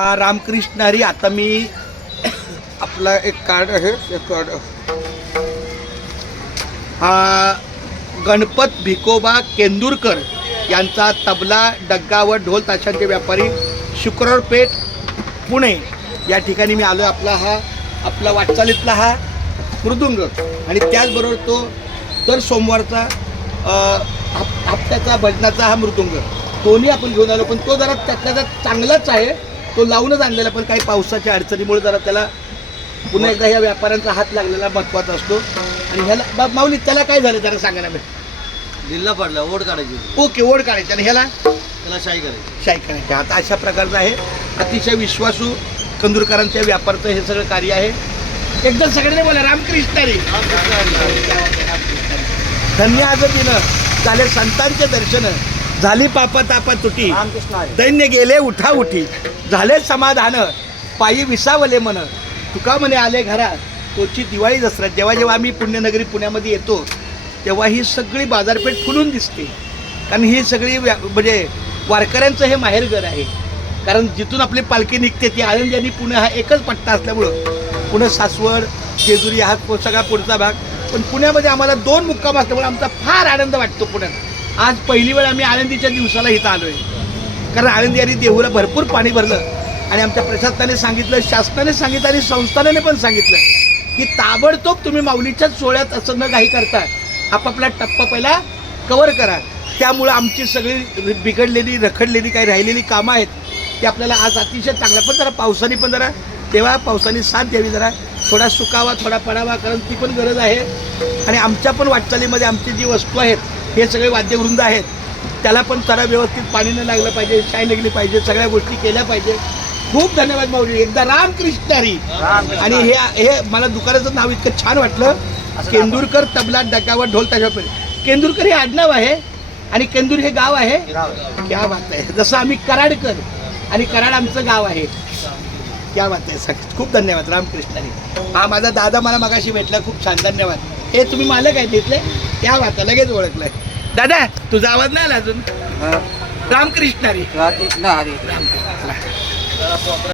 रामकृष्ण हरी. आता मी आपला एक कार्ड आहे, एक कार्ड हा गणपत भिकोबा केंदुरकर यांचा तबला, डग्गा व ढोल ताशांचे व्यापारी, शुक्रवार पेठ, पुणे या ठिकाणी मी आलो. आपला वाटचालीतला हा मृदुंग आणि त्याचबरोबर तो दर सोमवारचा हप्त्याचा भजनाचा हा मृदुंग दोन्ही आपण घेऊन आलो. पण तो जरा त्यातला चांगलाच आहे, तो लावूनच आणलेला, पण काही पावसाच्या अडचणीमुळे जरा त्याला पुन्हा एकदा ह्या व्यापाऱ्यांचा हात लागलेला महत्त्वाचा असतो. आणि ह्याला माऊली त्याला काय झालं जरा सांगा ना. दिल्ला पडला, ओढ काढायची. ओके, ओढ काढायची आणि त्याला शाई करायची. शाई करायची. आता अशा प्रकारचं आहे. अतिशय विश्वासू कंदुरकरांच्या व्यापारचं हे सगळं कार्य आहे. एकदम सगळ्यांनी बोला रामकृष्ण हरी. धन्य आज दिनं झाले संतांचे दर्शन, झाली पापा तापा तुटी, दैन्य गेले उठा उठी, झाले समाधान, पायी विसावले मन, तुका म्हणे आले घरा, तोची दिवाळी दसरा. जेव्हा जेव्हा आम्ही पुण्यनगरी पुण्यामध्ये येतो तेव्हा ही सगळी बाजारपेठ फुलून दिसते. कारण ही सगळी म्हणजे वारकऱ्यांचं हे माहेरघर आहे. कारण जिथून आपली पालखी निघते ती आळंदी आणि पुणे हा एकच पट्टा असल्यामुळं पुणे, सासवड, जेजुरी हा सगळा पुढचा भाग. पण पुण्यामध्ये आम्हाला 2 मुक्काम असल्यामुळे आमचा फार आनंद वाटतो पुण्यात. आज पहिली वेळ आम्ही आळंदीच्या दिवसाला इथं आलो आहे. कारण आळंदी आणि देहूला भरपूर पाणी भरलं आणि आमच्या प्रशासनाने सांगितलं, शासनाने सांगितलं आणि संस्थानाने पण सांगितलं की ताबडतोब तुम्ही माऊलीच्याच सोहळ्यात असं न काही करता आपापला टप्पा पहिला कव्हर करा. त्यामुळं आमची सगळी बिघडलेली, रखडलेली, काही राहिलेली कामं आहेत ती आपल्याला आज अतिशय चांगल्या, पण जरा पावसाने पण जरा तेव्हा पावसाने साथ द्यावी, जरा थोडा सुकावा, थोडा पडावा, कारण ती पण गरज आहे. आणि आमच्या पण वाटचालीमध्ये आमची जी वस्तू आहेत, हे सगळे वाद्यवृंद आहेत, त्याला पण जरा व्यवस्थित पाणी न लागलं पाहिजे, शाई लागली पाहिजे, सगळ्या गोष्टी केल्या पाहिजे. खूप धन्यवाद माऊली. एकदा रामकृष्ण हरी. आणि हे मला दुकानाचं नाव इतकं छान वाटलं, केंदुरकर तबला, डग्गा व ढोल ताशा. केंदुरकर हे आडनाव आहे आणि केंदूर हे गाव आहे. क्या बात आहे. जसं आम्ही कराडकर आणि कराड आमचं गाव आहे. क्या बात आहे. खूप धन्यवाद. रामकृष्ण हरी. हा माझा दादा मला मगाशी भेटला, खूप छान, धन्यवाद. हे तुम्ही मालक आहे तिथले. क्या बात आहे. लगेच ओळखलंय. दादा तुझा आवाज नाही आला अजून. रामकृष्ण हरी. रामकृष्ण हरी. रामकृष्ण.